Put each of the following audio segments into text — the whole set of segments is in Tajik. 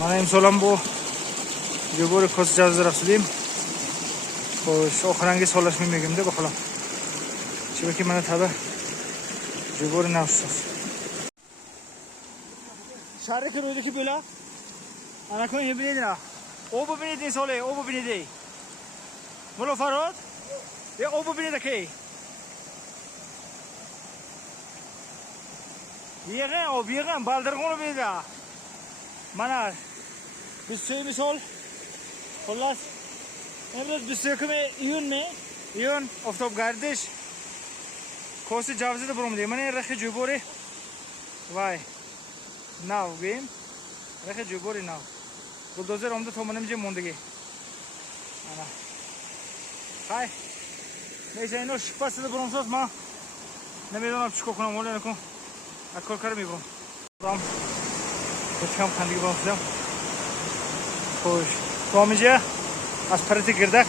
Mana imsol ham bu jubur ko'z jazir rafsudیم. Xo'sh, oxirangi solashmayligimda baholam. Chunki mana tabi jubur nafsus. Şarkı kırıyordaki böyle. Ana koyun binedin ha. O bu binedin sole, o bu binedi. Molo Farod? Ya o bu binedi ki. Yegen o yegen baldırgını binedi ha. Mana biz suyumuz ol. Xullas. Emroz biz sökümü iyun mi? İyun oftop gardiş. Kosi javzi de burum diye. Mana rakı juburi. Vay. Now game. Rakı juburi now. Bulldozer omda tomanımcı mondagi. Ana. Hay. Neyse ino şıkpası da burum söz ma. Ne meydana çıkı okunam olay nakon. Akol karım ibrum. Buram. Koçkam kandigi burum söz. Xo'sh. Tomice. Az parati girdak.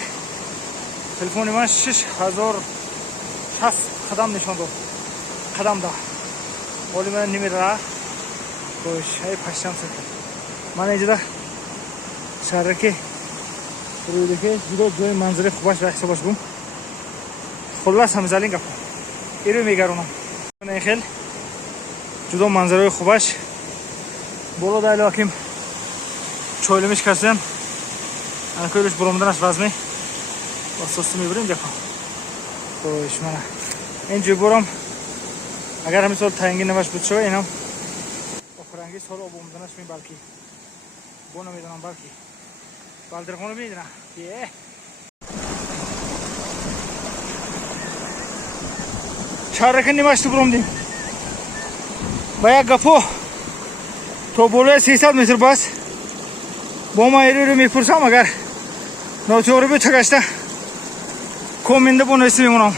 Telefoni man 6060 qadam nishon do. Qadamda. Oli men nimira. Xo'sh, ay pasham sirka. Mana ijida shaharga ruydagi juda joy manzara xubash va hisobash bum. Xullas hamzaling gap. Ero megaronam. Mana xel juda manzara xubash. Bolo da lakim choylimish kasam. Ana ko'rish burumdan ash vazmi. Asosimi birin dekho. Xo'sh, mana. Endi burum agar misol tayinga navash butsa, inam oxirangi sol obumdan ashmi balki. Bunu میدونم balki. Baldırgını میدونم. Ye. Çarıkın nimaştı burum diyeyim. Baya kapı. To boluya 300 metre bas. Boma eriyorum mipursam agar. Notoru bir çıkaçta. Kominde bunu ismim unam.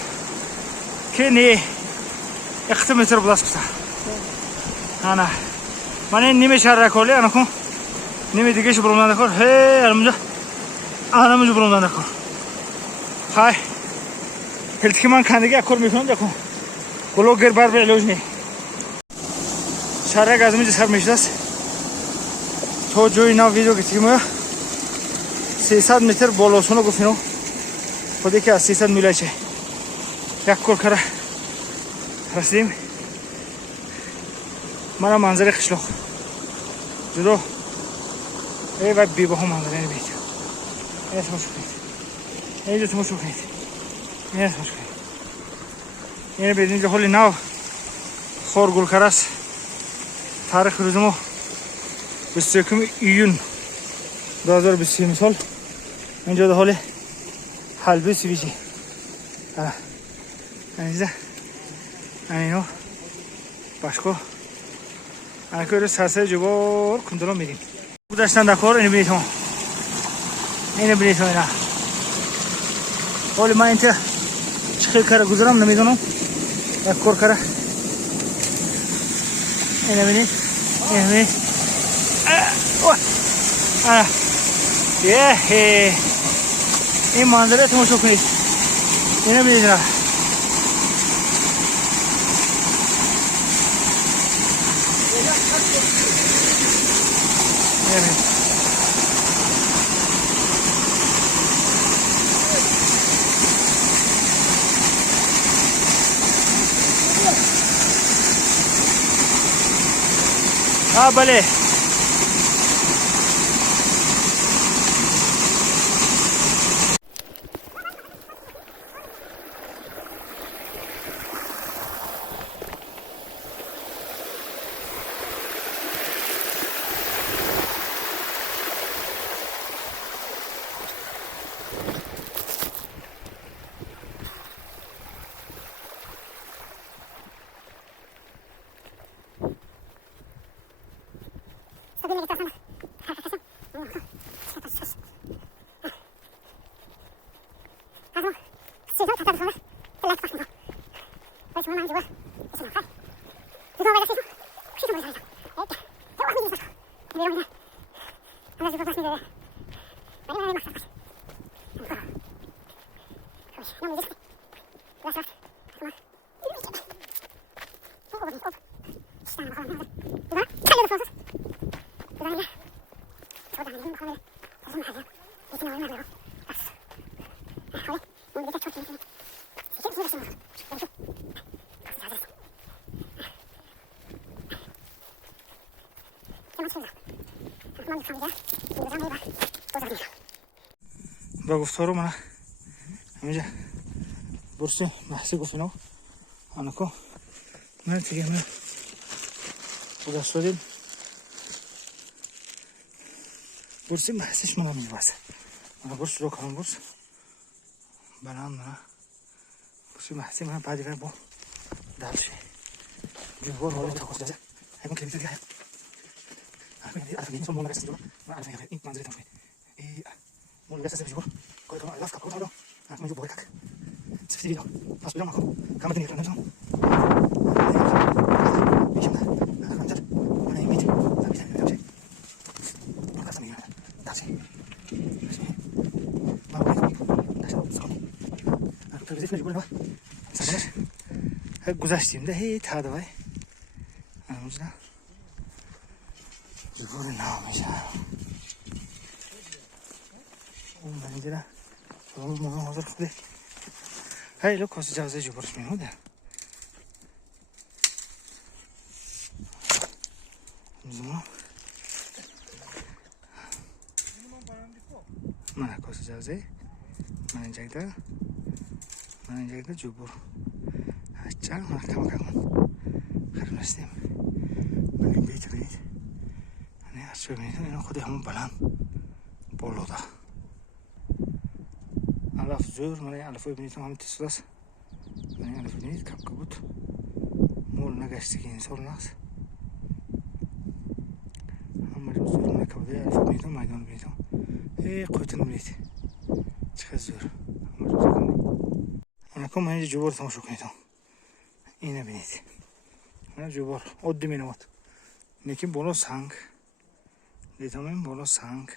Ki ne? 2 metre bulaşmışsa. Ana. Bana nime çarık oluyor anakon. Nime digeş burumdan da kor. Hey anamız burumdan da kor. Hay. Hiltki man kandigi akor میکنم देखो. Kolo gerbar bir iloj ne. Şarra gazımız sarmışız. To joy na video getirdim. 300 metre bolosunu gufino. Xodi ki 300 milache. Yak kor kara. Raslim. Mana manzara qishloq. Juda ey va bebaho manzarani bek. Ey tomosha qiling. Ey tomosha qiling. Ey tomosha qiling. Yine bedince holi nav. Xor gul karas. Tarix ruzumu. Biz sökümü iyun. 2020 sol. Önce de holi halbi sivici. Ana. Anizde. Ayno. Başko. Ana köre sarsa jubor kundalo mirim. Bu daştan da kor eni binishon. Eni binishon ina. Holi ma inte çıkı kara guzaram namidonum. Yak kor kara. Eni bini. Eni bini. Ana. Ye. این منظره تماشا کنید. اینو می‌بینید. हाँ भले با گفتارو من همینجا برسیم محسی گفتینو آنکو من دیگه من بوده شدیم برسیم محسیش من همینجا بسه من برس رو کنم برس بلند من برسیم محسی من بعدی باید با دلشه جنبور حالی تا خوص جزه هیکن کلیمیتر دیگه الفا مول نرسید من الفا این منظری تمام مول نرسید جنبور کاری کنم الف کار کنم من جو بویک سفتی ویدیو پس بیرم کنم کامنت میکنم نمیتونم میشم نه کامنت من ایمیت نمیتونم من کارت میگیرم داشتی ما باید داشت سکونی تلویزیون جبور نه سکونش هک گذاشتیم ده هی تا دوای همونجا جبور نمیشه اون منیجره اون ما حاضر خوده هی لو کاس جوزه جبورش میموده زمان من کاس جوزه من اینجا جبور هچه من کم خرم نستیم من این بیت بینید یعنی از چه بینید اینا خود همون بلند بالا ده علف زور من این علف بینید همین تسلاس من این علف بینید کم بود مول نگشتی که این سال نقص همه رو زور من کبوده علف بینید میدان بینید ای قوتن بینید چقدر زور همه رو زور کنید من کم اینجا جبور تماشا کنید اینه بینید من جبور عدی می نمود نیکیم بالا سنگ دیدم این بالا سنگ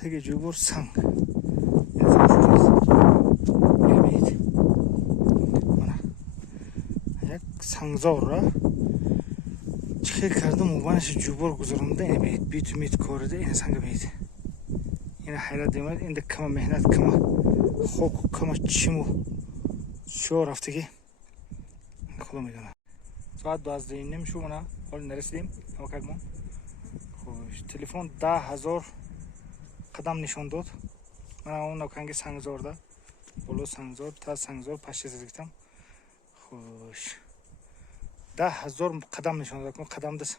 تگی جبور سنگ اینه بینید من یک سنگزار را چه کردم موبانش جبور گذارنده اینه بینید بیت میت کارده اینه سنگ بینید اینه حیرت دیمید اینده کم مهنت کم خوک کم چیمو شو رفته که خدا میدونه ساعت 12 نمیشه من حال نرسیدیم نوکرمون خوش تلفن 10,000 قدم نشان داد من اون نوکنگ سنگزار ده بالا سنگزار تا سنگزار پشت زدیدم خوش 10,000 قدم نشان داد قدم دست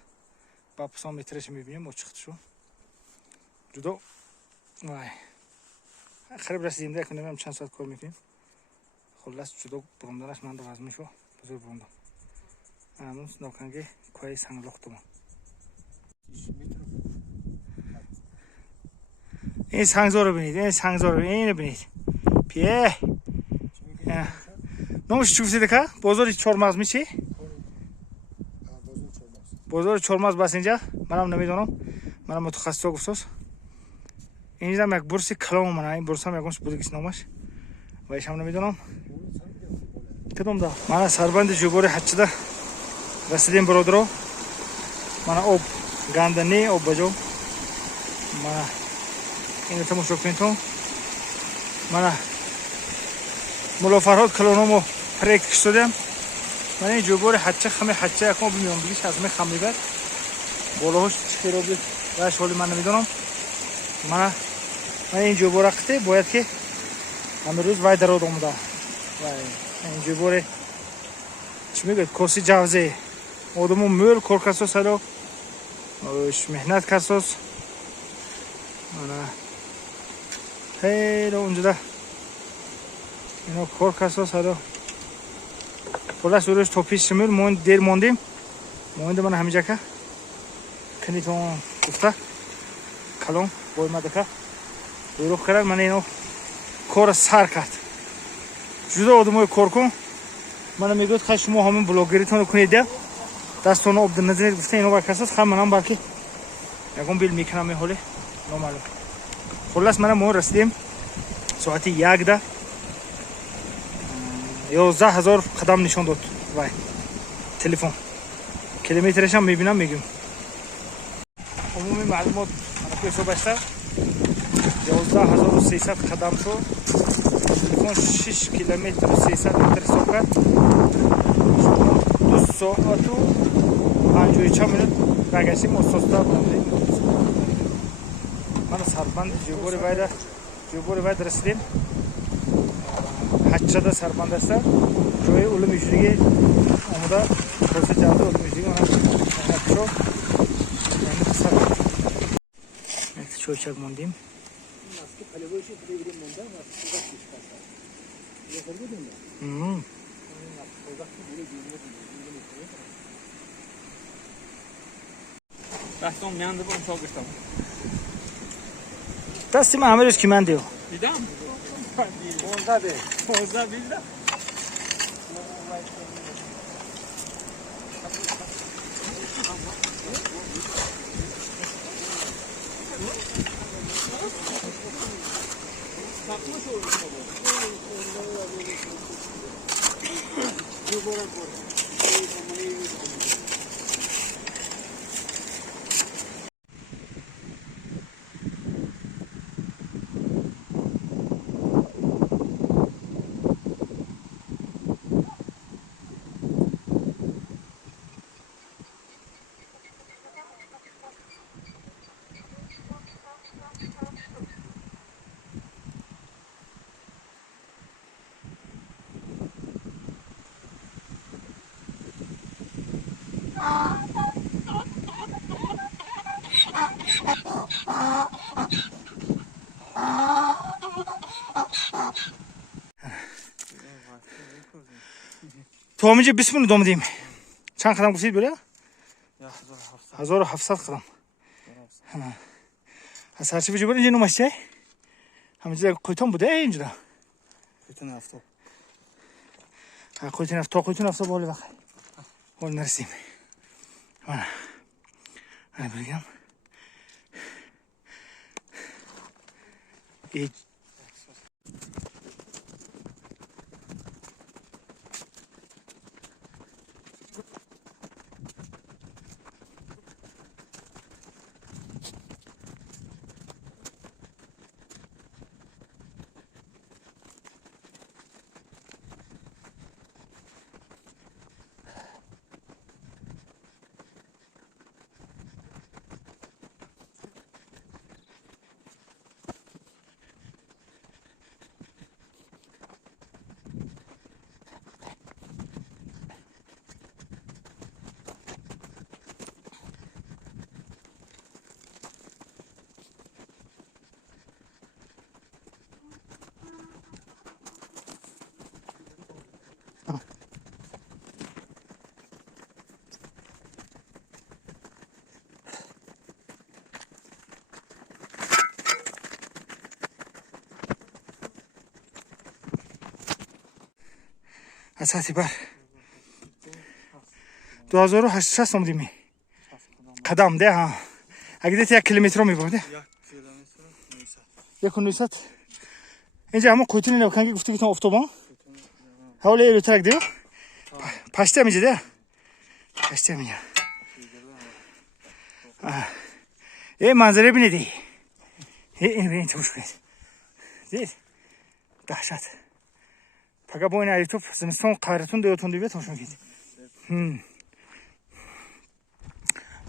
با پسان مترش میبینیم و چخت شو جدا وای خراب رسیدیم ده کنیم چند ساعت کار میکنیم خلاص جدا بروندنش من رو وزمی شو بزرگ بروندم همون نوکنگه کوی سنگ لختم این سنگزار رو بینید این سنگزار رو اینو بینید پیه نموش چوفتی دکه بازار چورماز میشه بازار چورماز بس اینجا منم نمیدونم منم متخصص گفتوس اینجا هم یک برسی کلام من این برس هم یکمش بوده کسی نامش و ایش هم نمیدونم کدوم دا من سربند جبور حچه رسیدیم برادرو من آب گندنی آب بجو من اینو تماشا کنید تو من مولا فرهاد کلونمو پرکت کشیدم من این جبور حچه خمی حچه یکم بمیام بگیش از می خمی بر بالاهاش چی رو بید راش حالی من نمیدونم من این جبور اقتی باید که همه روز وای درود آمده این جبور چی میگوید کاسی جوزه آدمو مول کار کساس هلو مهنت کساس من خیلی اونجا ده اینا کار کساس هلو خلاص روش تا پیش شمیر دیر موندیم من همینجا که کنی تو گفته کلام بای مدکه بیروخ کرد من اینو کار سر کرد جدا آدمای کار کن من میگوید خیلی شما همین بلاگریتون رو کنید دستان آب در نزنید گفته اینو بر کساس خیلی منم بلکه یکم بیل میکنم این حاله نامعلوم خلاص منم رسیدیم ساعت 1 ده 11,000 قدم نشان داد وای تلفن کیلومترش هم میبینم میگم عمومی معلومات منو حساب است 11300 قدم شو تلفن 6 کیلومتر و 300 متر حساب کرد 2 ساعت و 54 منوت برگشتیم استاستا بودیم من سربند جوبور وید رسیدیم 800 سربند است جای علوم ایشوریگی آمده پروسه جلده علوم ایشوریگی منم شو یعنی پسر چوچک موندیم دستم میانده با امشا گشتم دستی من همه روز که من دیو دیدم 15 بیلده تو همینجا 20 منو دومدیم چند قدم گفتید بره؟ 1700 قدم از هرچی بجو اینجا نماش چه؟ همینجا قویتون بوده اینجا قویتون هفتو قویتون هفتو بالا بخیر بالا نرسیم من بگم اساسی بر 2800 اومدیم قدم ده ها اگه دیت 1 کیلومتر میبوده 1900 اینجا همون قویتون اینو کنگی گفتی که تو افتوبان حوالی رو ترک دیو پشته میجه ده پشته میجه این منظره بینیدی این بینید توش کنید دید دهشت فقط با این ایتوب زمستان قهرتون دیوتون دیوید توشون کنید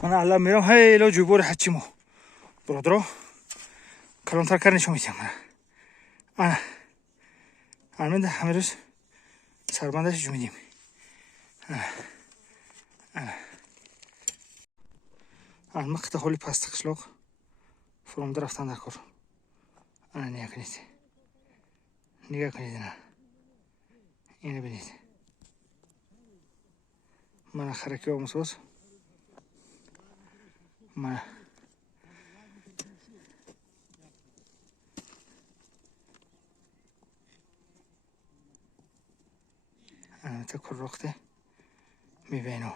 من الان میرم هیلو جوبور حچیمو برادرو کلانتر کردنشو میتیم من همه روز سربندش جو میدیم مقطع حالی پست قشلاق فرامده رفتن در کار نگاه کنید نگاه کنید اینو بینید من خرکی آموزوز من تا کرخته میبینم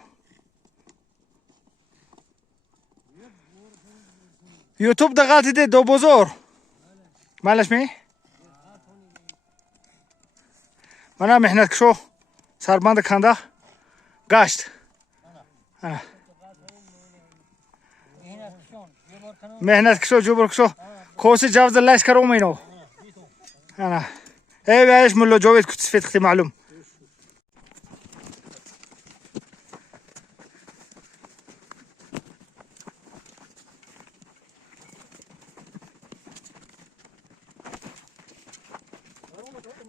یوتیوب دقت ده دو بزرگ مالش می من مهنت کشو سربند کنده گشت mehnat kişo cubur kişo kosi javz lashkar olmayno ana ey beş mullo jovet kutsfet xti ma'lum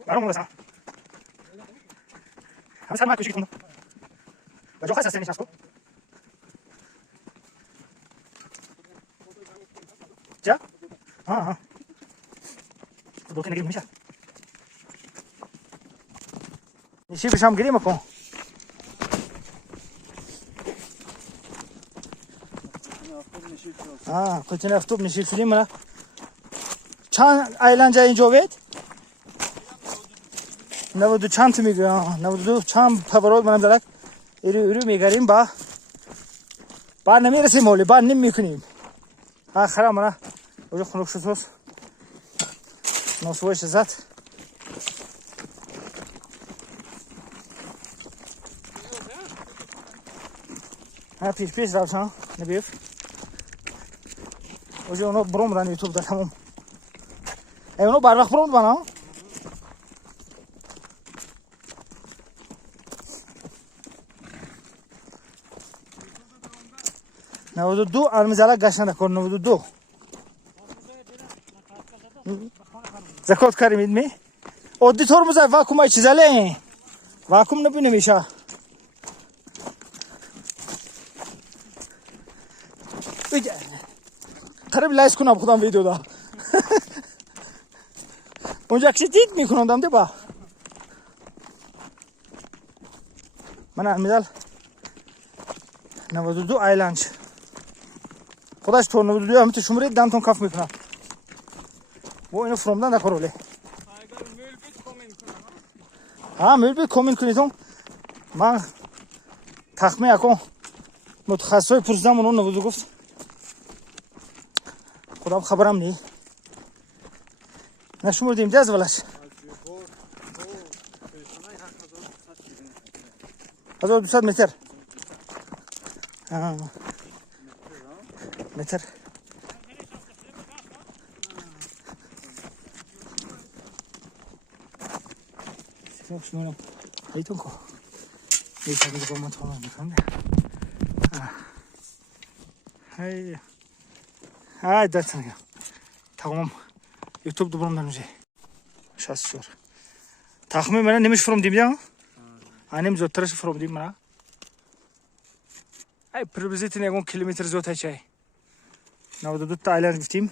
Warum das? Haben Sie mal geschickt? Was heißt das denn nicht, Ja? Ah. Du kannst nicht mehr. Ich schiebe schon gehen mal. Ah, كنت انا اخطب نشيل فيلم لا چند ایلنجا اینجا وید نبودو چند تا میگه نبودو چند پاورود منم دارک ایرو میگریم با نمیرسیم مولی با نمیکنیم آخرا منا اوج خنک شد نوسوش زد ها پیش رفتم نبیف اوج اونو بروم دان یوتیوب دا تمام اونو بار وقت بروم بنا دو المزالا گشنه کن 92 زکات کاریم می اودیتور مزای واکوم ای چیزاله واکوم نبینه میشه قریب لایک کنم خودم ویدیو دا اونجا چی دید میکنم دم با من المزال 92 ایلند خودش تو 92 هم تو شماره دانتون کاف میکنه و اینو فرومدن نکروله ها ملبی کامنت کنیتون من تخمه اکن متخصص پرسیدم اونو 92 گفت خودم خبرم نی نشمردیم دست ولش 1200 متر متر شنو هيتون كو يسوي لكم مطعم مكان هاي داتنا تمام يوتيوب دبرم نمشي شاس شور تخمين من نمش فروم ديم يا انا مزوترش فروم ديم ما اي بريبزيتني يكون كيلومتر زوت هاي ناو دو تايلاند بتيم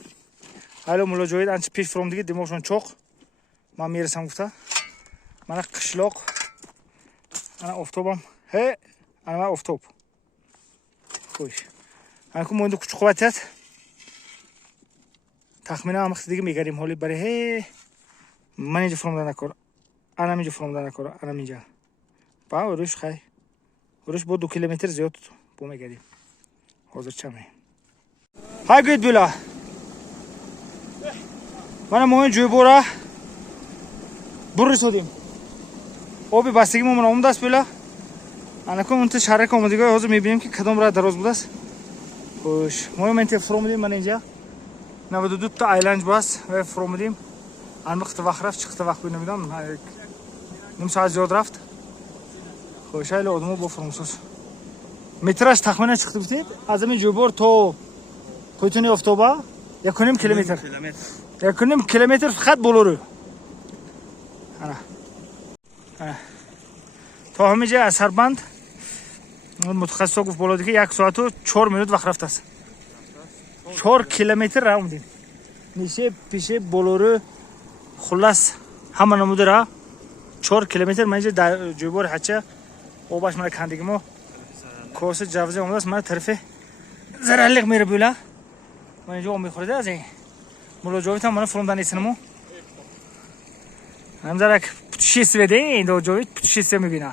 هالو مولو جويد انش بيش فروم ديگه ديموشن چوق ما میرسم گفته من قشلاق انا افتوبم هی انا افتوب خوش انا کوم موندو کوچ قوتت تخمینم وقت دیگه میگریم حالی برای هی من اینجا فروم دادن نکر انا اینجا فروم دادن نکر انا اینجا با روش خای روش با 2 کیلومتر زیاد بو میگریم حاضر چمه های گوید بیلا من موین جوی بورا بروی سودیم آبی بستگی من اومده است بیلا انا کنم اون شهر که اومدگاه حاضر میبینیم که کدام راه دراز بوده است خوش مومنت فرومدیم من اینجا 92 تا ایلند باز و فرومدیم آن وقت رفت چقدر وقت بود نمیدونم نیم ساعت زیاد رفت خوش هایل آدمو با فراموسوس مترش تخمینه چقدر بودید از این جوبور تو کویتونی افتوبا 1.5 کیلومتر 1.5 کیلومتر خط بولورو انا تا همینجا از سربند متخصص گفت بالا دیگه 1 ساعت و 4 منوت وقت رفت است 4 کیلومتر راه اومدیم نیشه پیشه بولورو خلاص همه نموده را 4 کیلومتر من اینجا جوبور حچه او باش من کندگیمو کوس جوزه اومده است من طرف زرالق میره بیلا من اینجا اون میخورده از این مولا جاویت هم من فروم دانیسنمو هم درک پوتشیست بده این دو جاویت پوتشیست میبینه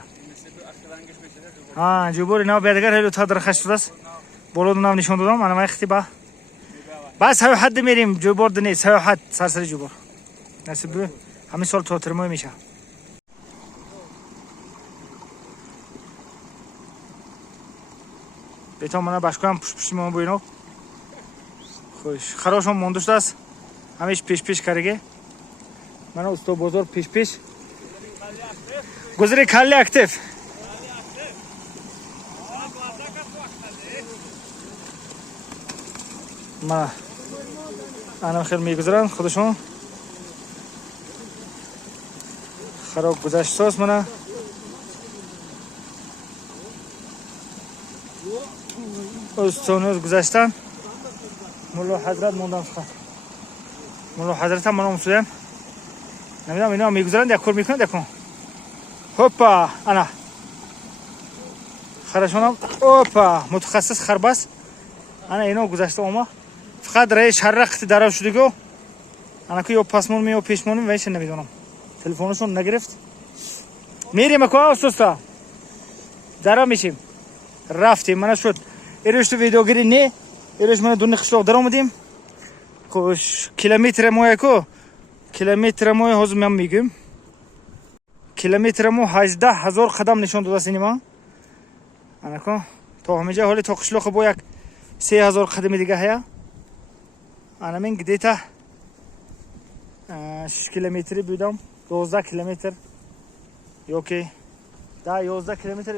جوبور اینا بیادگر هلو تا درخش شده است بولو دونم نشون دادم انا وقتی بس های حد میریم جوبور دنیست های حد سرسری جوبور نصیب همین سال تو ترمای میشه بیتا منو باشکوام پشت ما بینو خوش خراشم موندوش است همیش پیش کارگه من استو بازار پیش گذری کلی اکتیو ما انا خیلی میگذرن خودشون خراب گذشت است منه استونوز گذشتن مولا حضرت موندم فقط مولا حضرت هم منو مسلم نمیدونم اینا میگذرن یک کار میکنن دکن هوپا انا خرشونم هوپا متخصص خرباس انا اینا گذشته اوما فقط رای شرقت درو شدگو انا که یا پاسمون یا پیشمون ویش نمیدونم تلفنشون نگرفت میریم کو افسوستا درو میشیم رفتیم من شد ایروش تو ویدیو گیری نه ایروش من دونه قشلوق در اومدیم خوش کیلومتر موی کو کیلومتر موی هزم من میگم کیلومتر مو 18000 قدم نشون داده سینما انا کو تو همینجا حالی تو قشلوق با یک 3000 قدم دیگه هیا انا من گدیتا 6 کیلومتری بودم 12 کیلومتر یوکی دا 11 کیلومتر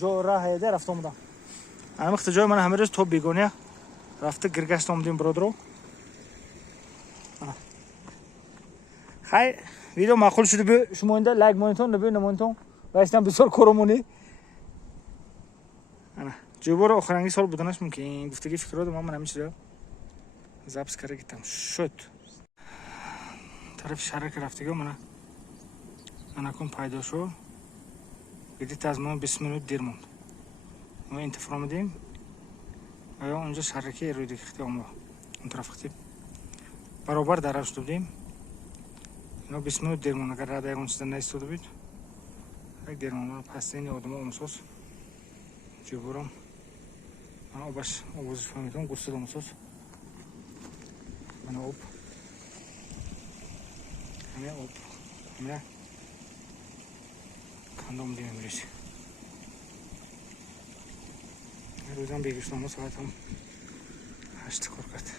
جو راه هیده رفتم بودم انا وقت جای من همه روز تو بیگونیا رفته گرگشت آمدیم برادرو خیر ویدیو معقول شده به شما اینده لایک مونتون نبی نمونتون بایستم بسیار کرمونی انا جوبور آخرانگی سال بودنش ممکن گفتگی فکر رو من همیشه زبس کرده گیتم شد طرف شهر که رفتگی من انا کن پیدا شو گدیت از ما 20 منوت دیر موند ما انتفر آمدیم آیا اونجا شرکه روی دیگه اون طرف اختیم برابر در رشت بودیم اینا 20 منوت دیر موند اگر راده اون چیزا نیستوده بود یک دیر موند پس این آدم ها امسوس جو برم من آبش آبوزش فهمیدم گسته امسوس من آب همه آب همه کندام دیم میریش روزم بگیشتم ساعت هم 8 کار کرد